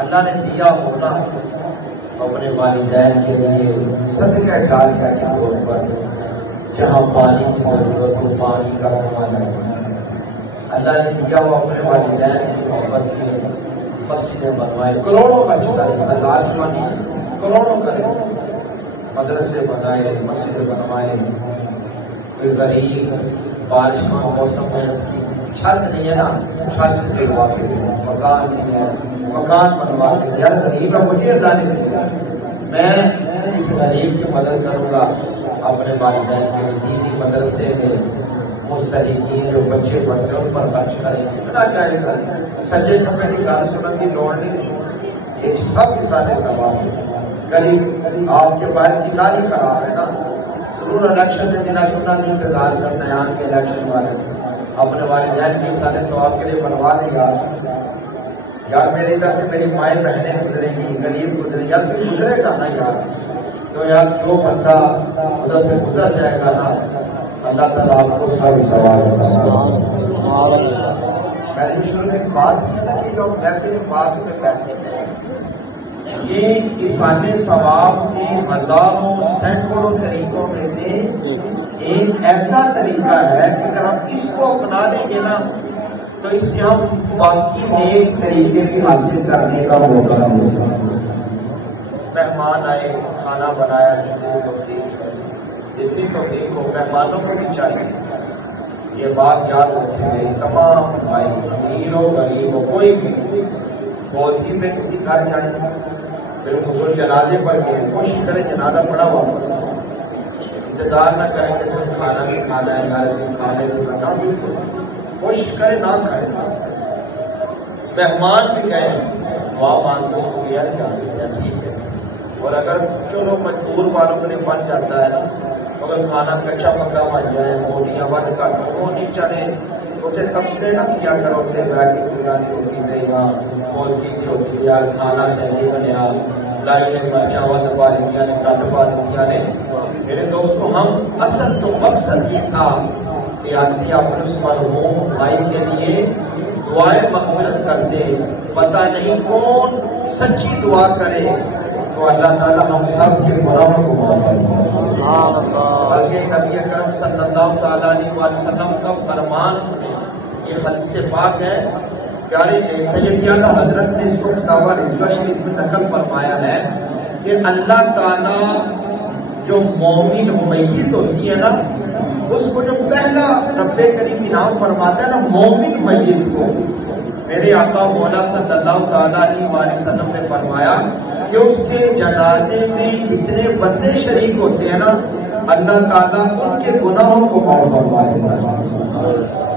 اللہ نے دیا ہونا اپنے والدین کے لیے صدقہ جاریہ کے طور پر، جہاں پانی کی ضرورت ہو پانی کا کمانا ہے۔ اللہ نے دیا ہوا اپنے والدین کی محبت میں مسجدیں بنوائے، کروڑوں خرچ کرے، ہزار جوانی کروڑوں کرے، مدرسے بنائے، مسجدیں بنوائے۔ کوئی غریب بارش کا موسم میں چھت نہیں ہے نا، چھت دلوا کے دیں، مکان نہیں ہے مکان بنوا کے دیں۔ یار غریب ہے، مجھے اللہ نے دیا، میں اس غریب کی مدد کروں گا۔ اپنے والدین کے لیے دینی مدرسے میں مستحقین جو بچے پڑھتے ہیں ان پر خرچ کریں، اتنا چاہے کریں، سجے چھپے کی گال سنن کی لوڑ نہیں، یہ سب سارے ثواب ہے۔ غریب آپ کے باہر کی نالی خراب ہے نا، ضرور الیکشن میں جنا چنا نہیں انتظار کرنا ہے آن کے الیکشن والے، اپنے والدین کے سارے ثواب کے لیے بنوا دیں یار میری طرف سے میری مائیں بہنیں گزریں گی، غریب گزرے یار تو گزرے گا نا یار، تو یار جو بندہ ادھر سے گزر جائے گا نا اللہ تعالیٰ آپ کو اس کا بھی ثواب ہوگا۔ میں نے شروع میں ایک بات کی نا کہ جو محفل بات میں بیٹھتے ہیں، یہ احسان ثواب کے ہزاروں سینکڑوں طریقوں میں سے ایک ایسا طریقہ ہے کہ اگر ہم اس کو اپنا لیں گے نا تو اس سے ہم باقی نیک طریقے بھی حاصل کرنے کا موقع ہوگا۔ مہمان آئے، کھانا بنایا، جتنی توفیق ہو مہمانوں کو بھی چاہیے یہ بات یاد رکھیں گے، تمام بھائی امیر ہو غریب ہو کوئی بھی فوجی میں کسی گھر جائیں، بالخصوص جنازے پر گئے، کوشش کریں جنازہ پڑا واپس آئے، انتظار نہ کریں کہ صرف کھانا بھی کھانا ہے، یار صرف کھانے کو کرنا، بالکل کوشش کریں نہ کھائیں۔ مہمان بھی گئے دعا مانگ کے اس کو کیا ٹھیک ہے، اور اگر چلو مزدور والوں کے لیے بن جاتا ہے نا، اگر کھانا کچا پکا بن جائے، بوٹیاں ود کٹ وہ نہیں چلے تو اسے تبصرے نہ کیا کرو کہ بیٹھی بنیادی روٹی دے یا فوجی کی روٹی دیا، کھانا صحیح بنیا، لائی نے مرچا ود پا دیا نے کٹ پا دیا نے۔ میرے دوستوں ہم اصل تو مقصد یہ تھا کہ آتی اپنے اس مرحوم بھائی کے لیے دعائیں مغفرت کرتے، پتہ نہیں کون سچی دعا کرے تو اللہ تعالیٰ ہم سب کے گناہوں کو معاف کرے۔ بلکہ نبی اکرم صلی اللہ تعالیٰ علیہ وسلم کا فرمان سنیں، یہ حدیث پاک ہے، پیارے سید اعلیٰ حضرت نے اس کو فتاوی رضویہ شریف میں نقل فرمایا ہے کہ اللہ تعالیٰ جو مومن میت ہوتی ہے نا اس کو جو پہلا رب کریم انعام فرماتا ہے نا مومن میت کو، میرے آقا مولا صلی اللہ تعالیٰ علیہ وسلم نے فرمایا کہ اس کے جنازے میں جتنے بندے شریک ہوتے ہیں نا اللہ تعالیٰ ان کے گناہوں کو معاف فرما دیتا ہے۔